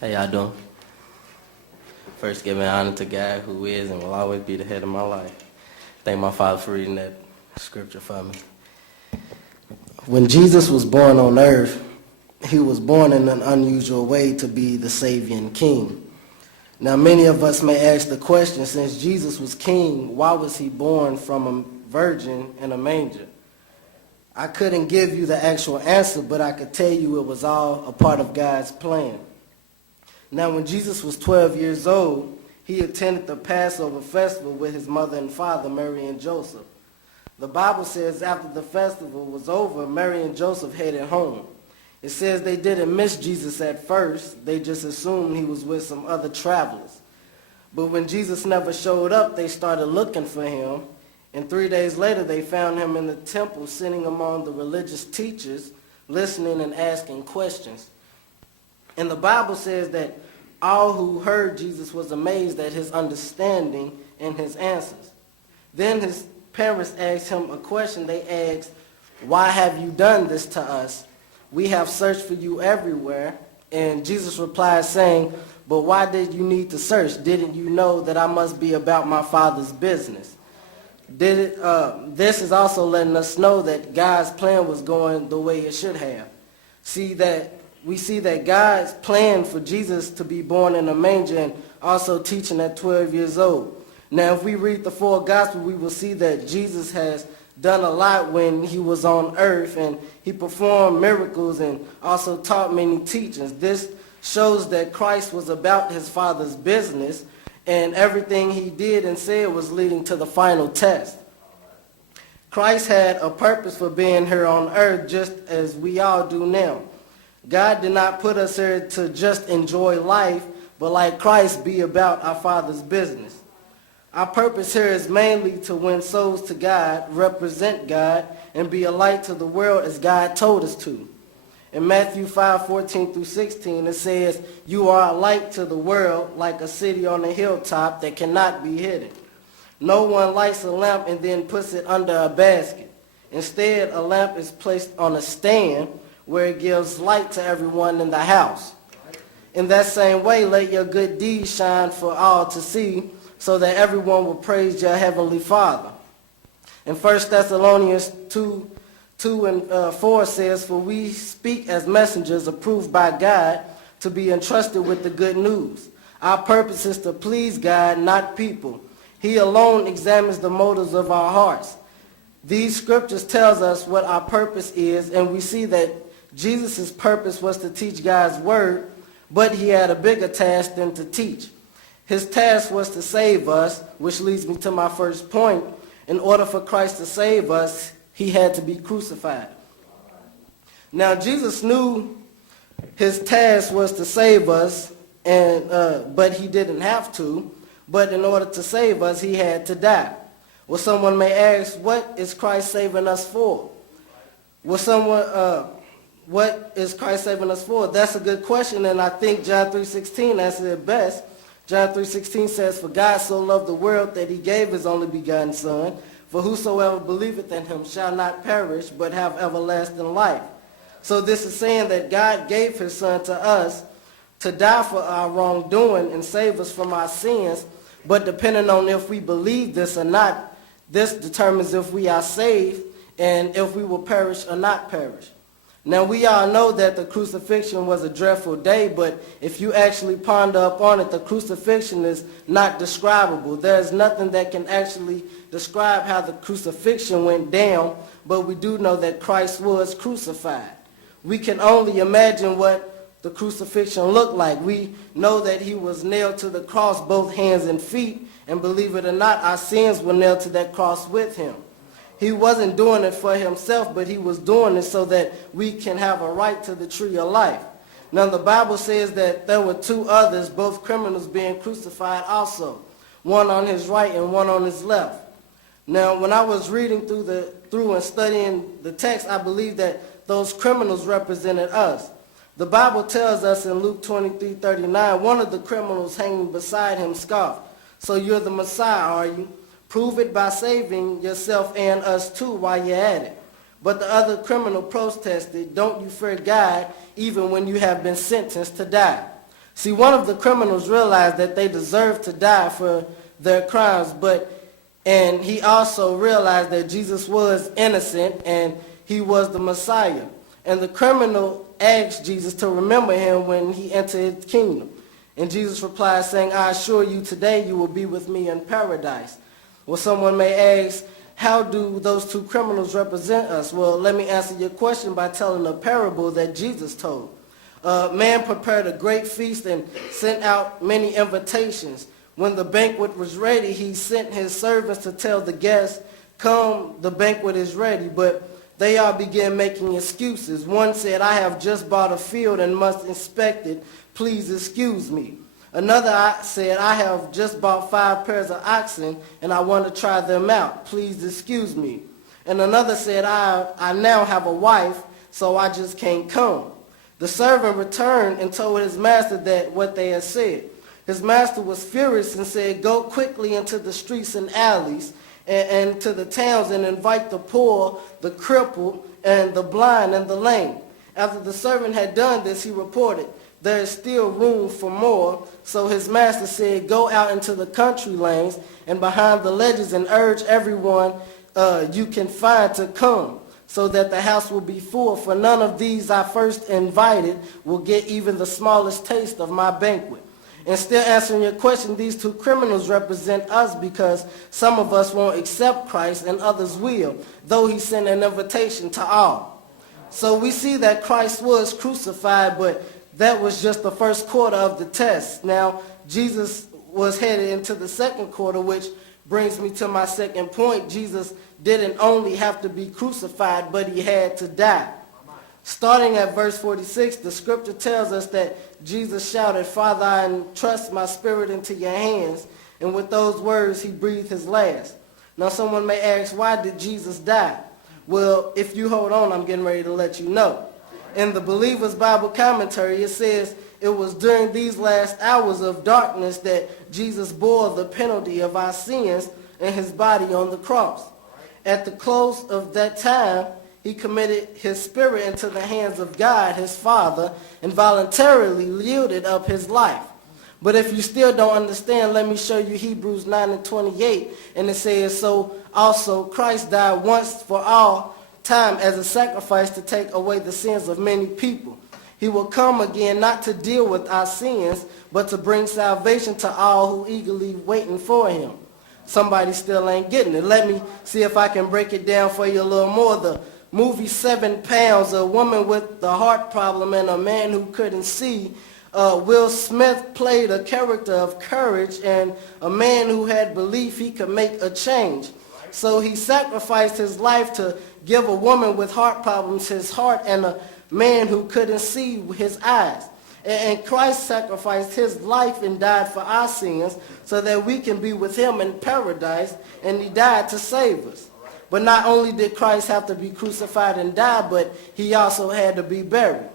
How y'all doing? First, giving honor to God who is and will always be the head of my life. Thank my Father for reading that scripture for me. When Jesus was born on earth, he was born in an unusual way to be the Savior and King. Now, many of us may ask the question, since Jesus was king, why was he born from a virgin in a manger? I couldn't give you the actual answer, but I could tell you it was all a part of God's plan. Now, when Jesus was 12 years old, he attended the Passover festival with his mother and father, Mary and Joseph. The Bible says after the festival was over, Mary and Joseph headed home. It says they didn't miss Jesus at first. They just assumed he was with some other travelers. But when Jesus never showed up, they started looking for him. And 3 days later, they found him in the temple sitting among the religious teachers, listening and asking questions. And the Bible says that all who heard Jesus was amazed at his understanding and his answers. Then his parents asked him a question. They asked, "Why have you done this to us? We have searched for you everywhere." And Jesus replied saying, "But why did you need to search? Didn't you know that I must be about my Father's business?" This is also letting us know that God's plan was going the way it should have. We see that God's plan for Jesus to be born in a manger and also teaching at 12 years old. Now, if we read the four Gospels, we will see that Jesus has done a lot when he was on earth, and he performed miracles and also taught many teachings. This shows that Christ was about his Father's business, and everything he did and said was leading to the final test. Christ had a purpose for being here on earth just as we all do now. God did not put us here to just enjoy life, but like Christ, be about our Father's business. Our purpose here is mainly to win souls to God, represent God, and be a light to the world as God told us to. In Matthew 5:14-16, it says, "You are a light to the world, like a city on a hilltop that cannot be hidden. No one lights a lamp and then puts it under a basket. Instead, a lamp is placed on a stand where it gives light to everyone in the house. In that same way, let your good deeds shine for all to see, so that everyone will praise your heavenly Father." In 1 Thessalonians 2:4 says, "For we speak as messengers approved by God to be entrusted with the good news. Our purpose is to please God, not people. He alone examines the motives of our hearts." These scriptures tells us what our purpose is, and we see that Jesus' purpose was to teach God's word, but he had a bigger task than to teach. His task was to save us, which leads me to my first point. In order for Christ to save us, he had to be crucified. Now, Jesus knew his task was to save us, but he didn't have to. But in order to save us, he had to die. Well, someone may ask, what is Christ saving us for? What is Christ saving us for? That's a good question, and I think John 3:16 answers it best. John 3:16 says, "For God so loved the world that he gave his only begotten Son, for whosoever believeth in him shall not perish, but have everlasting life." So this is saying that God gave his Son to us to die for our wrongdoing and save us from our sins, but depending on if we believe this or not, this determines if we are saved and if we will perish or not perish. Now, we all know that the crucifixion was a dreadful day, but if you actually ponder upon it, the crucifixion is not describable. There's nothing that can actually describe how the crucifixion went down, but we do know that Christ was crucified. We can only imagine what the crucifixion looked like. We know that he was nailed to the cross, both hands and feet, and believe it or not, our sins were nailed to that cross with him. He wasn't doing it for himself, but he was doing it so that we can have a right to the tree of life. Now, the Bible says that there were two others, both criminals, being crucified also, one on his right and one on his left. Now, when I was reading through and studying the text, I believe that those criminals represented us. The Bible tells us in Luke 23:39, one of the criminals hanging beside him scoffed, "So you're the Messiah, are you? Prove it by saving yourself and us too while you're at it." But the other criminal protested, "Don't you fear God even when you have been sentenced to die?" See, one of the criminals realized that they deserved to die for their crimes, and he also realized that Jesus was innocent and he was the Messiah. And the criminal asked Jesus to remember him when he entered his kingdom. And Jesus replied, saying, I assure you, today you will be with me in paradise. Well, someone may ask, how do those two criminals represent us? Well, let me answer your question by telling a parable that Jesus told. A man prepared a great feast and sent out many invitations. When the banquet was ready, he sent his servants to tell the guests, come, the banquet is ready. But they all began making excuses. One said, I have just bought a field and must inspect it. Please excuse me. Another said, I have just bought 5 pairs of oxen and I want to try them out. Please excuse me. And another said, I now have a wife, so I just can't come. The servant returned and told his master that what they had said. His master was furious and said, go quickly into the streets and alleys and to the towns and invite the poor, the crippled, and the blind and the lame. After the servant had done this, he reported, there is still room for more. So his master said, go out into the country lanes and behind the ledges and urge everyone you can find to come, so that the house will be full. For none of these I first invited will get even the smallest taste of my banquet. And still answering your question, these two criminals represent us because some of us won't accept Christ and others will, though he sent an invitation to all. So we see that Christ was crucified, but that was just the first quarter of the test. Now, Jesus was headed into the second quarter, which brings me to my second point. Jesus didn't only have to be crucified, but he had to die. Starting at verse 46, the scripture tells us that Jesus shouted, Father, I entrust my spirit into your hands. And with those words, he breathed his last. Now, someone may ask, why did Jesus die? Well, if you hold on, I'm getting ready to let you know. In the Believer's Bible Commentary, it says, it was during these last hours of darkness that Jesus bore the penalty of our sins in his body on the cross. At the close of that time, he committed his spirit into the hands of God, his Father, and voluntarily yielded up his life. But if you still don't understand, let me show you Hebrews 9:28, and it says, so also Christ died once for all time as a sacrifice to take away the sins of many people. He will come again not to deal with our sins, but to bring salvation to all who eagerly waiting for him. Somebody still ain't getting it. Let me see if I can break it down for you a little more. The movie 7 Pounds, a woman with the heart problem and a man who couldn't see. Will Smith played a character of courage and a man who had belief he could make a change. So he sacrificed his life to give a woman with heart problems his heart and a man who couldn't see his eyes. And Christ sacrificed his life and died for our sins so that we can be with him in paradise, and he died to save us. But not only did Christ have to be crucified and die, but he also had to be buried.